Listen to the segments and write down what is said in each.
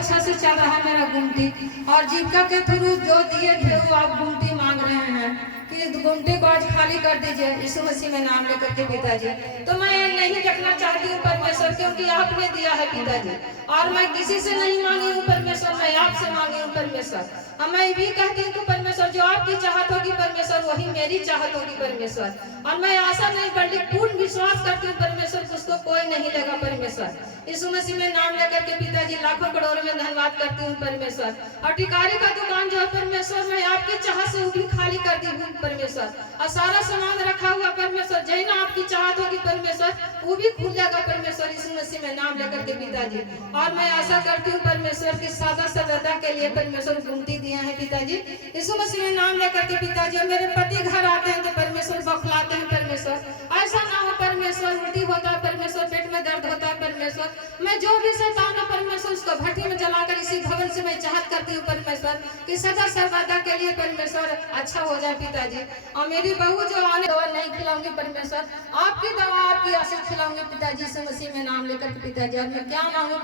अच्छा से चल रहा है मेरा गुमटी, और जीविका के थ्रू जो दिए थे वो आप गुमटी मांग रहे हैं कि गुमटी को आज खाली कर दीजिए यीशु मसीह में नाम लेकर के पिताजी। तो मैं नहीं देखना चाहती हूँ परमेश्वर, क्योंकि आपने दिया है पिताजी, और मैं किसी से नहीं मांगी हूँ परमेश्वर, मैं आपसे मांगी हूँ परमेश्वर। और मैं भी कहती हूँ कि परमेश्वर जो आपकी चाहत होगी परमेश्वर वही मेरी चाहत होगी परमेश्वर, और मैं आशा नहीं बल्कि पूर्ण विश्वास करती हूँ परमेश्वर उसको कोई नहीं लेगा परमेश्वर। यीशु मसीह में नाम लेकर के पिताजी लाखों करोड़ों में धन्यवाद करती हूँ परमेश्वर। और टिकारी का दुकान जो है परमेश्वर मैं आपकी चाहत से वो भी खाली कर दी हूँ परमेश्वर, और सारा सामान रखा हुआ परमेश्वर जही ना आपकी चाहत होगी परमेश्वर वो भी खुल जाएगा परमेश्वर यीशु मसीह में नाम लेकर के पिताजी। और मैं आशा करती हूँ परमेश्वर की सादा सरलता के लिए परमेश्वर गुमती दिया है पिताजी यीशु मसीह में नाम लेकर के पिताजी। और मेरे पति घर आते हैं तो परमेश्वर बौखलाते हैं परमेश्वर, ऐसा ना हो परमेश्वर उल्टी होता है परमेश्वर, पेट में दर्द होता है परमेश्वर, मैं जो भी शैतान है परमेश्वर उसको भट्टी में जलाकर इसी भवन से मैं चाहत करती हूँ परमेश्वर कि सदा सर्वदा के लिए परमेश्वर अच्छा हो जाए पिताजी। और मेरी बहू जो आने दवा नहीं खिलाऊंगी परमेश्वर, आपकी दवा आपकी आशीष खिलाऊंगी पिताजी यीशु मसीह में नाम लेकर के पिताजी। और मैं क्या मांगू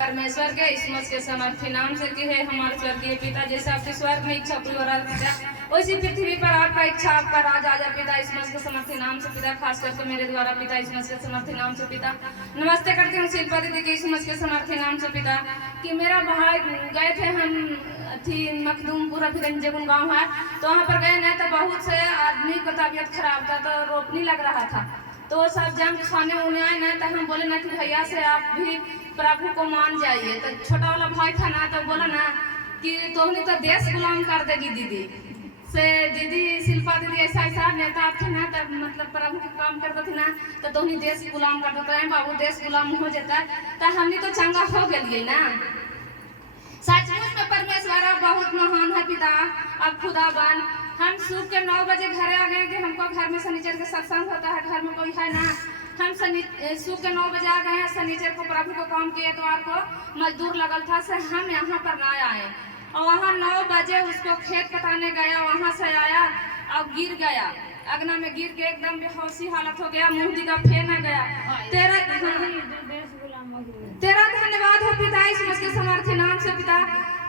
परमेश्वर के इसमत के समर्थी नाम से कि है हमारे स्वर्गीय पिता, जैसे आपकी स्वर्ग में इच्छा पूरी हो रहा पिता वैसी पृथ्वी पर आपका इच्छा आपका राज आजा पिता इसमत के समर्थी नाम से पिता, खास करके मेरे द्वारा पिता इसमत के समर्थी नाम से पिता। नमस्ते करती हूँ शिल्पा दीदी के इसमत के समर्थी नाम से पिता कि मेरा भाई गए थे हम थी मखदूमपुर अभिगंजगुन गाँव है, तो वहाँ पर गए ना तो बहुत से आदमी का तबीयत खराब था तो रोपनी लग रहा था, तो सब जब खाने उन्हें आए ना तो हम बोले ना कि भैया से आप भी प्रभु को मान जाइए। तो छोटा वाला भाई था ना तो बोला ना कि तुमने तो देश गुलाम कर देगी दीदी से, दीदी शिल्पा दीदी ऐसा ऐसा नेता थे ना तब मतलब प्रभु के काम करते थे ना तो तुमने देश गुलाम कर देते हैं बाबू, देश गुलाम हो जाता है तो हमने तो चंगा हो गए ना। सचमुच में परमेश्वर बहुत महान है पिता, अब खुदाबन हम सुबह के 9 बजे घर आ गए कि हमको घर में शनिचर के सत्संग होता है, घर में कोई है ना, हम सुबह के 9 बजे आ गए हैं, शनिचर को प्रभु को काम किए, एतवार को मजदूर लगल था से हम यहाँ पर ना आए, और वहाँ 9 बजे उसको खेत पटाने गया, वहाँ से आया और गिर गया, अगना में गिर के एकदम बेहोशी हालत हो गया, मुंह दिखा फेंक गया। तेरा धन्यवाद हो पिता इसमें के समर्थी नाम से पिता।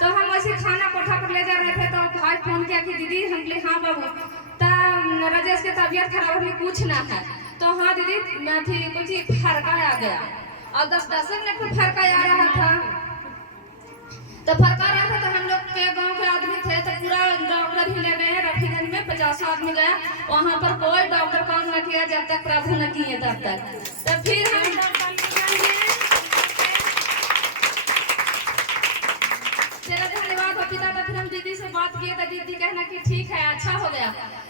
तो हम वैसे खाना कोठा पर ले जा रहे थे तो भाई फोन किया कि दीदी हम बोले हाँ बाबू, तो राजेश के तबीयत खराब है कुछ ना है, तो हाँ दीदी थी कुछ फरका आ गया, और 10 मिनट में फरका आ रहा था, तो फरका रहा था तो हम लोग के गांव के आदमी थे तो पूरा डॉक्टर ही ले गए रफीगंज में 50 आदमी गया, वहाँ पर कोई डॉक्टर काम न किया जब तक प्रभु न किए तब तक। तो फिर हम तेरा धन्यवाद हो पिता। तो फिर हम दीदी से बात किए तो दीदी कहना कि ठीक है अच्छा हो गया,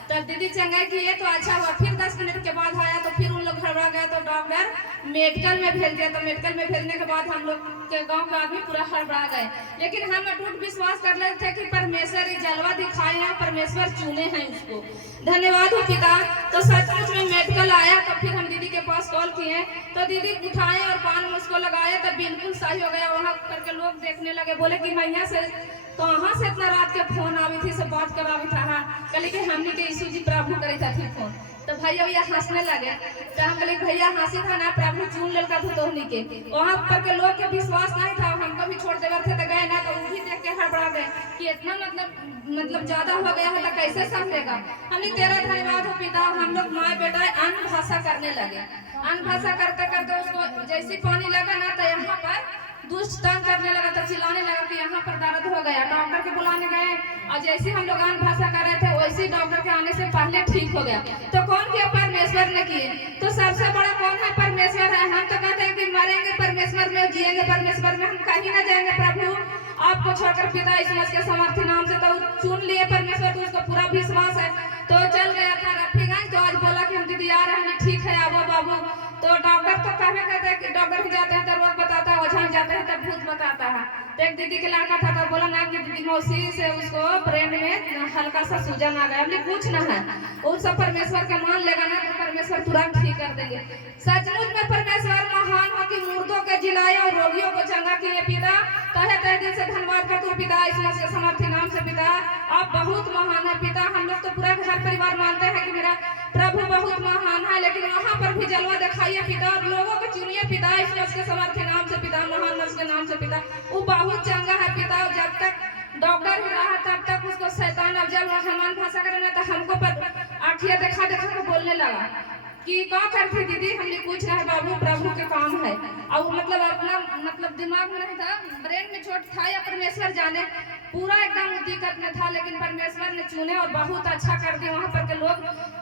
तब दीदी चंगाई किए तो अच्छा हुआ। फिर 10 मिनट के बाद आया तो फिर उन लोग घबरा गया तो डॉक्टर मेडिकल में भेज दिया, तो मेडिकल में भेजने के बाद हम लोग के गांव के आदमी पूरा हड़बड़ा गए, लेकिन हम अटूट विश्वास कर रहे थे कि परमेश्वर ये जलवा दिखाए हैं, परमेश्वर चुने हैं उसको। धन्यवाद हो पिता। तो सचमुच में मेडिकल आया तो फिर हम दीदी के पास कॉल किए तो दीदी उठाए और कान में उसको लगाए तो बिल्कुल सही हो गया। वहाँ करके लोग देखने लगे, बोले कि मैया से कहाँ से इतना रात के फोन आवी थी से बात करावी था, कहले कि हमने के यीशु जी प्रभु करे थी फोन, तो भैया भैया हंसने लगे, तो हम बोले भैया हंसी था ना प्रभु चुन लेता था तोहनी के। वहाँ पर के लोग के विश्वास नहीं था, हमको भी छोड़ देवर थे तो गए ना, तो वो भी देख के हड़बड़ा गए कि इतना मतलब ज्यादा हो गया है तो कैसे समझेगा। हमने तेरा धन्यवाद हो पिता। हम लोग माँ बेटा अन्य भाषा करने लगे, अन्य भाषा करते करते उसको जैसे पानी लगा ना तो यहाँ पर दुष्ट तंग करने लगा, तो चिल्लाने लगा कि यहाँ पर दर्द हो गया। डॉक्टर के बुलाने गए और जैसे हम लोग अन्य भाषा कर रहे थे वैसे डॉक्टर के आने से पहले ठीक हो गया। तो कौन किया? परमेश्वर ने किए। तो सबसे बड़ा कौन है? परमेश्वर है। हम तो कहते हैं कि मरेंगे परमेश्वर में, जिएंगे परमेश्वर में, हम कहीं ना जाएंगे प्रभु आपको छोड़कर पिता इसमत के समर्थी नाम से। तो चुन लिए परमेश्वर, तो उसको पूरा विश्वास है। तो चल गया था रफीगंज, तो आज बोला कि हम दीदी आ रहे हैं, ठीक है आओ बाबू। तो डॉक्टर तो कहते हैं कि डॉक्टर भी जाते हैं तो रोग बताता है, ओझा जाते हैं तब भूत बताता है। तो एक दीदी के लड़का था तो बोला ना कि दीदी मौसी से उसको ब्रेन में हल्का सा सूजन आ गया, हमने कुछ ना है, वो सब परमेश्वर का मान लेगा ना तो परमेश्वर तुरंत ठीक कर देंगे। सचमुच में परमेश्वर महान होता की मुर्दों के जिलाए और रोगियों को चंगा किए पिता। तहे तहे दिल से धन्यवाद करते हैं पिता, इस मसीह के समर्थी नाम से पिता। आप बहुत महान है पिता। हम लोग तो पूरा घर परिवार मानते हैं कि मेरा प्रभु बहुत महान है, लेकिन वहाँ पर भी जलवा दिखाइए पिता और लोगों को चुनिए पिता, इस मसीह के समर्थी नाम से पिता, महान मसीह के नाम से पिता। वो बहुत चंगा है पिता। और जब तक डॉक्टर ही रहा तब तक उसको शैतान अब जब हनुमान भाषा करने तो हमको पर आँखियाँ देखा देखा के बोलने लगा कि क्या करती दीदी, हमने कुछ नहीं बाबू, प्रभु के काम है। और मतलब अपना दिमाग में नहीं था, ब्रेन में चोट था या परमेश्वर जाने, पूरा एकदम दिक्कत में था, लेकिन परमेश्वर ने चुने और बहुत अच्छा कर दिया। वहाँ पर के लोग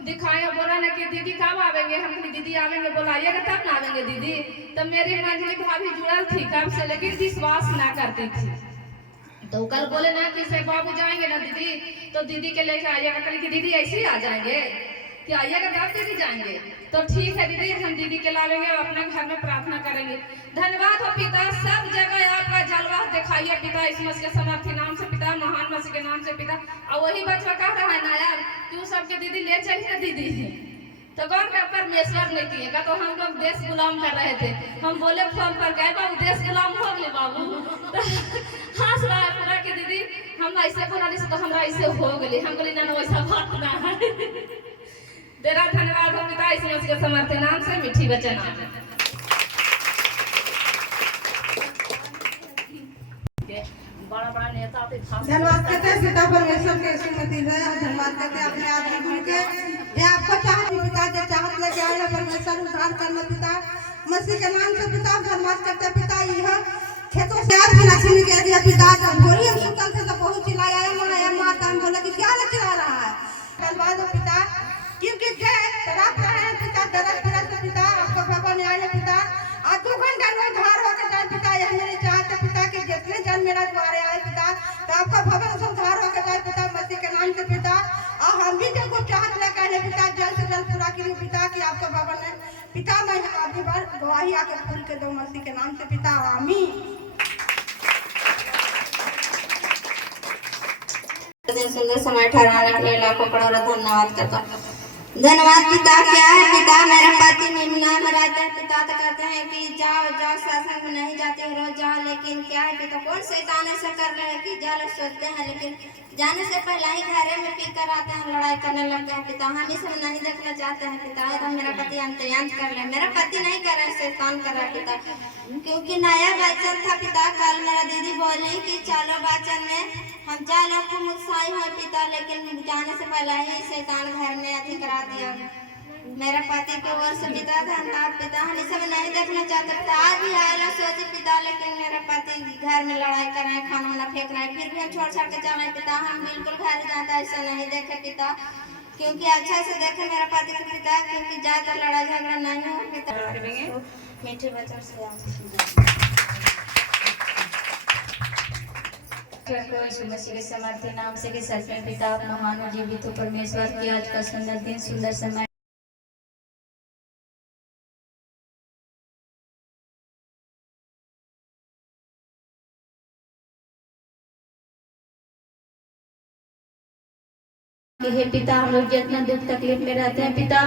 दिखाए और बोला ना कि दीदी कब आवेंगे, हम दीदी आवेंगे, बोलाइएगा तब ना आवेंगे दीदी। तो मेरी मंजली भाभी जुड़ल थी कब से, लेकिन विश्वास ना करती थी। तो कल बोले ना कि से बाबू जाएंगे ना दीदी, तो दीदी के लेके आइएगा। कल की दीदी ऐसे ही आ जाएंगे कि आइएगा तब दीदी जाएंगे। तो ठीक है दीदी, हम दीदी के लावेंगे और अपने घर में प्रार्थना करेंगे। धन्यवाद हो पिता, सब जगह आपका जलवा दिखाइए पिता, इस मसीह के समर्थी नाम से पिता, महान मसीह के नाम से पिता। और वही बच्चा कह रहा है ना यार कि वो सबके दीदी ले चली ना दीदी, तो कौन का परमेश्वर ने किएगा। तो हम लोग देश गुलाम कर रहे थे, हम बोले फोन पर गए बाबू देश गुलाम हो गए बाबू, तो हंस रहा है पूरा कि दीदी हम ऐसे बोला तो हमरा ऐसे हो गए। हम बोले ना वैसा बात ना है। तेरा धन्यवाद हो पिता, इस मसीह के समर्थी नाम से, मीठी वचन बड़ा बड़ा नेता धन्यवाद करते हैं पिता परमेश्वर के श्रीमती है। धन्यवाद करते हैं अपने आदमी गुरु के, ये आपको चाहत पिता जो चाहत लेके आए परमेश्वर उद्धार करना पिता, मसीह के नाम से पिता। धन्यवाद करते हैं पिता, यह खेतों से आज बिना छीन के दिया पिता। जब भोरी हम सुतल थे तो बहुत चिल्लाया माता, हम बोले कि क्या न चिल्ला रहा है। धन्यवाद हो पिता, क्योंकि तड़प रहे हैं पिता, दरद फिरत पिता, आपको भगवान न्याय है पिता। आज 2 घंटा में उद्धार होकर जाए पिता, यह मेरी चाहत है पिता कि जितने जन मेरा द्वारे आए पिता, तो आपका भवन से उद्धार होकर जाए पिता, मसीह के नाम से पिता। और हम भी जो चाहत लेकर आए पिता, जल्द से जल्द पूरा करिए पिता कि आपका भवन है पिता। मैं अगली बार गवाही आकर पूरी कर दूँ मसीह के नाम से पिता, आमीन। सुंदर समय ठहराने के लिए लाखों करोड़ों धन्यवाद करता हूँ। धन्यवाद पिता। क्या है पिता, मेरा पति निम्ना में रहता है पिता, तो कहते हैं कि जाओ जाओ सत्संग में नहीं जाते हो रोज जाओ, लेकिन क्या है पिता कौन शैतान ऐसा कर रहे हैं कि जा लोग सोचते हैं, लेकिन जाने से पहले ही घरे में पी कर आते हैं, लड़ाई करने लगते हैं पिता। हम इसे नहीं देखना चाहते हैं पिता, तो मेरा पति अंत कर ले। मेरा पति नहीं कर रहा है, शैतान कर रहा है पिता, क्योंकि नया वचन था पिता। कल मेरा दीदी बोली कि चलो वचन में हम जा लोग खूब उत्साही हुए पिता, लेकिन जाने से पहले ही शैतान घर में अति करा दिया। मेरा पति की ओर से पिता धन्यवाद पिता, हम इसे नहीं देखना चाहते पिता। आज भी आएगा सोचे पिता, लेकिन मेरा पति घर में लड़ाई कर रहे हैं, खाना वाना फेंक रहे हैं, फिर भी हम छोड़ छाड़ के चले पिता। हम बिल्कुल घर जाता ऐसा नहीं देखे पिता, क्योंकि अच्छा से देखे मेरा पति के पिता, क्योंकि ज्यादा लड़ाई झगड़ा नहीं हो पिता। मीठे बच्चों से मसीह के समर्थी नाम से कि सच में पिता आप महान और जीवित हो परमेश्वर की आज का सुंदर दिन सुंदर समय हे पिता। हम लोग जितना दुख तकलीफ में रहते हैं पिता,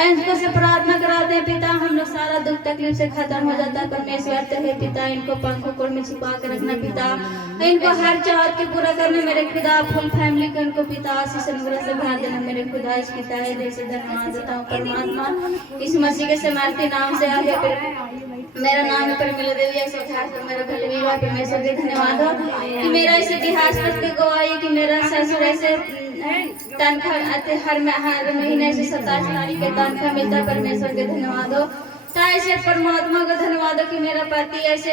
इनको से प्रार्थना कराते हैं पिता, हम लोग सारा दुख तकलीफ से खत्म हो जाता है परमेश्वर। तो हे पिता इनको पंखों कोड़ में छुपा के रखना पिता, इनको हर चाहत के पूरा करना मेरे खुदा। फुल फैमिली को इनको पिता आशीष अनुग्रह से भर देना मेरे खुदा। इस पिता है देश से धन्यवाद देता हूँ परमात्मा, इस मसीह के समर्थी नाम से आगे मेरा नाम है परमिला देवी। ऐसे मेरा बलवीर है परमेश्वर के धन्यवाद हो कि मेरा इस इतिहास पर गवाही कि मेरा ससुर ऐसे तनख्वाह हर महीने से 27 तारीख के तनख्वाह मिलता है परमेश्वर के धन्यवाद हो। तो ऐसे परमात्मा का धन्यवाद हो कि मेरा पति ऐसे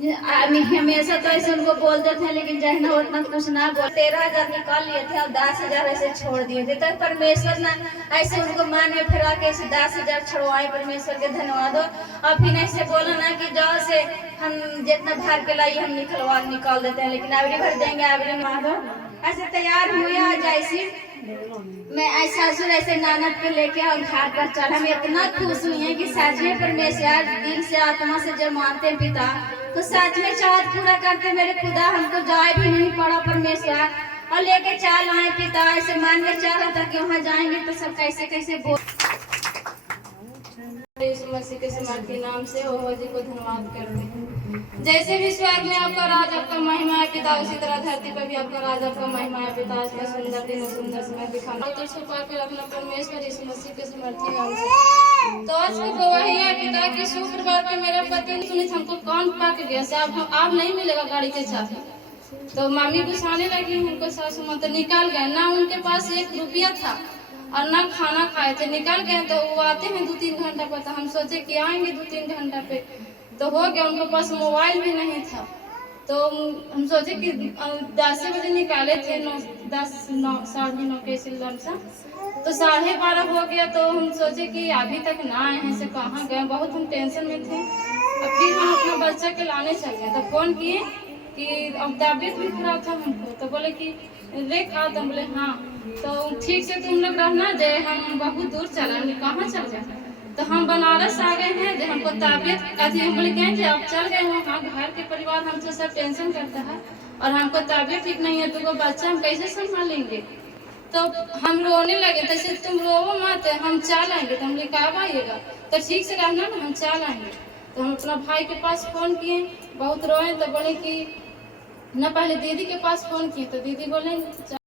हमेशा तो ऐसे उनको बोलते थे, लेकिन जहना उतना कुछ ना बोल। 13,000 निकाल लिए थे और 10,000 ऐसे छोड़ दिए थे, तो परमेश्वर ना ऐसे उनको मान में फिरा के ऐसे 10,000 छुड़वाए परमेश्वर के धन्यवाद हो। और फिर ऐसे बोला ना कि जो से हम जितना भर के लाइए हम निकाल देते हैं, लेकिन अवरी भर देंगे अवरी माधो ऐसे तैयार हुए आ जैसे मैं ऐसा ससुर ऐसे नानद के लेके और घाट पर चढ़ा। मैं इतना खुश हुई है कि सच में परमेश्वर दिल से आत्मा से जब मानते हैं पिता, तो सच में चाहत पूरा करते मेरे खुदा। हमको जाए भी नहीं पड़ा परमेश्वर, और लेके चल आए पिता। ऐसे मान के चल रहा था कि वहाँ जाएंगे तो सब कैसे कैसे बोल यीशु मसीह के समर्थी नाम से ओहो जी को धन्यवाद करते हैं। जैसे भी स्वर्ग में आपका राज, आपका महिमा है पिता, उसी तरह धरती पर भी आपका राज, आपका महिमा है पिता। आज का सुंदर दिन और सुंदर समय दिखाना तो छुपा के रखना परमेश्वर यीशु मसीह के समर्थी नाम से। तो आज की गवाही है पिता कि शुक्रवार के मेरे पति सुनित हमको कान पक गया से आप नहीं मिलेगा गाड़ी के चाबी। तो मम्मी गुस्साने लगी, हमको सासू माँ तो निकाल गए ना, उनके पास 1 रुपया था और ना खाना खाए थे, निकल गए। तो वो आते हैं 2-3 घंटा पर, तो हम सोचे कि आएंगे 2-3 घंटा पे, तो हो गया। उनके पास मोबाइल भी नहीं था, तो हम सोचे कि 10 बजे निकाले थे, 9 साढ़े 9 के लमसम, तो 12:30 हो गया। तो हम सोचे कि अभी तक ना आए हैं, से कहाँ गए, बहुत हम टेंशन में थे। और फिर हम अपना बच्चा के लाने चल गए, तो फ़ोन किए कि अब तबीयत भी खराब था हमको, तो बोले कि रे खा, तो बोले हाँ। तो ठीक से तुम लोग रहना जे, हम बहुत दूर चला, हमने कहाँ चल गए, तो हम बनारस आ गए हैं जे हमको तबीयत अथी, हम बोले कहें जे आप चल गए वहाँ, घर के परिवार हमसे सब टेंशन करता है और हमको तबीयत ठीक नहीं है, तो बच्चा हम कैसे संभालेंगे। तो हम रोने लगे, तो तुम रो मत, हम चल आएंगे। तो हम बोले कब आइएगा, तो ठीक से रहना ना, हम चल आएंगे। तो हम अपना भाई के पास फ़ोन किए, बहुत रोए, तो बोले कि न पहले दीदी के पास फ़ोन किए, तो दीदी बोले